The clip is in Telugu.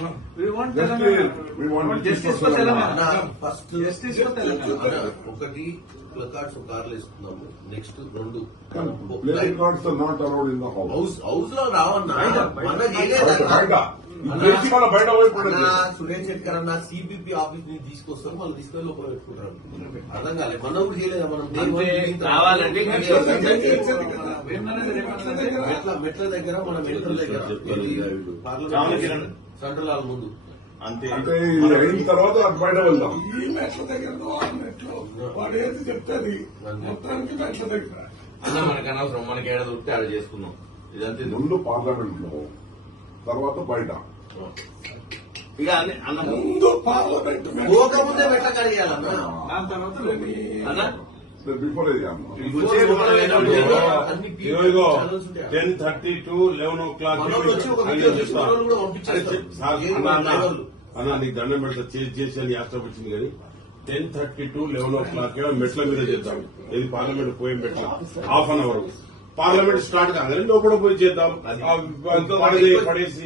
We want Just we want justice for Telangana. Justice for Telangana. ఒకటి ప్లకార్డ్స్ కార్లు ఇస్తున్నాము. Next 2 playing cards are not allowed in the house. House లో రావన్నా మన బయట పోయి సురేష్ శెట్కర్ అన్న సిబిపి ఆఫీస్ నుంచి తీసుకొస్తారు, వాళ్ళు తీసుకొని లోపల పెట్టుకుంటారు. అర్థం కాలేదు, మనం కూడా చేయలేదు. మనం రావాలంటే మెట్ల దగ్గర మన మెట్ల దగ్గర పార్లమెంట్ సెంట్రల్ హాల్ ముందు అంతే. అంటే అయిన తర్వాత బయట వెళ్దాం. ఈ మెట్ల దగ్గర మెట్లు వాడు ఏది చెప్తుంది మొత్తానికి మెట్ల దగ్గర అన్న మనకు అనవసరం, మనకి ఏడ దొరికితే ఆడ చేసుకున్నాం. ఇదంతే ముందు పార్లమెంట్ లో, తర్వాత బయట. ఇక అన్న ముందు పార్లమెంట్ పోకముందే మెట్ల కడిగాలన్నా. దాని తర్వాత అన్న బిఫోర్ 10:30 to 11 o'clock అన్న నీకు దండం పెడతా, చేసి అని యాస్ట్రాప్ వచ్చింది కానీ 10:30 to 11 o'clock మెట్ల మీద చేద్దాం. ఇది పార్లమెంట్ పోయే మెట్ల half an hour. Parliament start కాగానే లోపల పోయి చేద్దాం. పడేసి